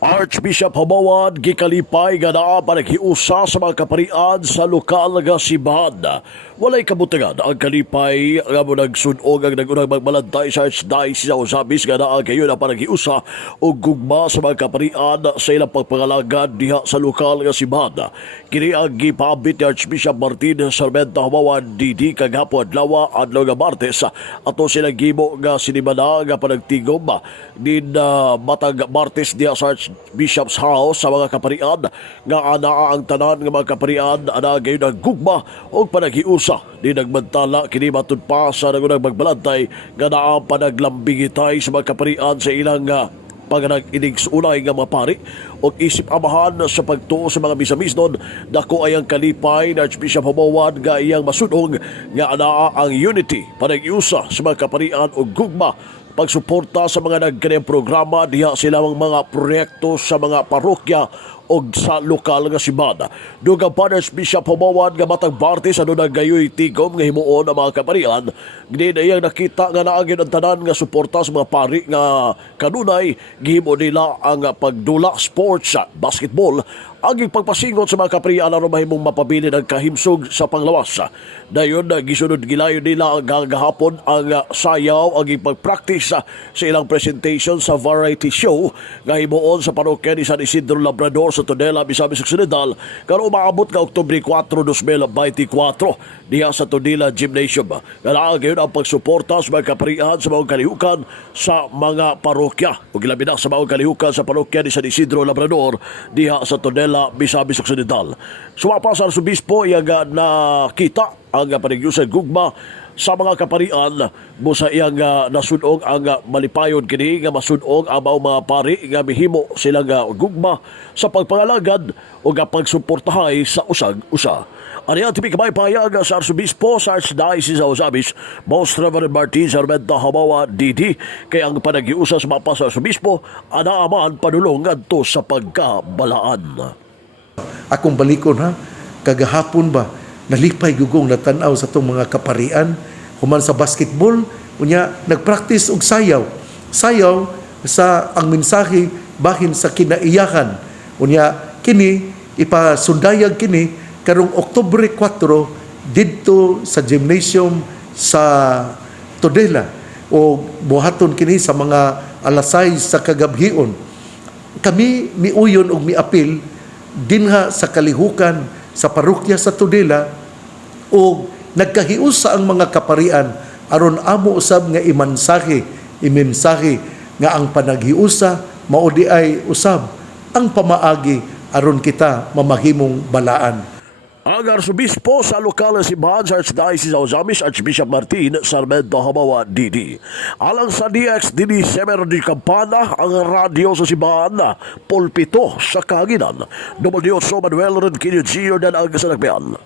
Archbishop Hamawad gikalipay nga naa panaghiusa sa mga kaparian sa lokal nga simbahan. Walay kabutangan ang kalipay nga mo nagsunog ang nagunang magbalantay sa Archdiocese sa Osabis nga naa kayo na panaghiusa o gugma sa mga kaparian sa ilang pagpangalagan diha sa lokal nga simbahan. Kini ang gipabit ni Archbishop Martin Sarmento Hamawad Didi kagahapon adlaw nga Martes ato silang gimo nga sinimana nga panagtigom din matag Martes diha sa Bishop's House sa mga kaparian nga anaa ang tanan nga mga kaparian ana gayon ang gugma o panaghiusa di nagmantala kini matud pa sa nagunang magbalantay nga naa panaglambingitay sa mga kaparian sa ilang panganag inig unay nga mapari o isip amahan sa pagtuo sa mga misa-misnon dako ay ang kalipay na Archbishop Hamawad nga iyang masunog nga anaa ang unity panag-iusa sa mga kaparian o gugma pagsuporta sa mga nagkaniyang programa diha silang mga proyekto sa mga parokya o sa lokal nga simbahan. Dugang pa Archbishop Hamawad nga matag Martes ano nagayoy tigom nga himuon ang mga kaparian. Ginayang nakita nga naagin ang tanan nga suporta sa mga pari nga kanunay gihimo nila ang pagdula sports basketball ang pagpasingot sa mga kaparian aron mahimong mapabili ng kahimsog sa panglawas. Dayon gisunod gilayon nila ang gahapon ang sayaw ang pagpractice sa ilang presentation sa variety show nga himuon sa parokya ni San Isidro Labrador sa Tudela, Misamis Occidental karon maabot nga Oktubre 4, 2024 diha sa Tudela Gymnasium. Gayon ang pagsuporta sa mga kaparian sa mga kalihukan sa mga parokya ug labi na sa mga kalihukan sa parokya ni San Isidro Labrador diha sa Tudela, Misamis Occidental. Sumapa sa Arzobispo iyang nakita ang panagyusa gugma sa mga kaparian mo sa iyang nasunog ang malipayon kini nga masunog ang mga pari nga mihimo sila nga gugma sa pagpangalagad o nga pagsuportahay sa usag-usa. Ani ang tipi kamay pahayag sa Arzobispo sa Archdiocese sa Osabis, Most Reverend Martin Sarmento Hamawad Didi, kay ang panagiusa sa mapa sa Arzobispo anaaman padulong adto sa pagkabalaan. Akong balikon kagahapon ba nalipay gugong natanaw sa itong mga kaparian human sa basketball unya nagpractice og sayaw sa ang mensahe bahin sa kinaiyakan unya kini ipasundayag kini karong Oktubre 4 didto sa gymnasium sa Tudela o buhaton kini sa mga alas 6 sa kagabhion. Kami miuyon og miapil dinha sa kalihukan sa parokya sa Tudela o nagkahiusa ang mga kaparian aron amo usab nga imensahe nga ang panaghiusa mao di ay usab ang pamaagi aron kita mamahimong balaan. Ang Arzobispo sa lokal na simbahan sa Archdiocese sa Ozamis, Archbishop Martin Sarmento Hamawad Didi. Alang sa DX Didi Semer di Campana, ang radyo sa simbahan pulpito sa Kaginan. Double Manuel Renquillo Gio dan ang kasanagpian.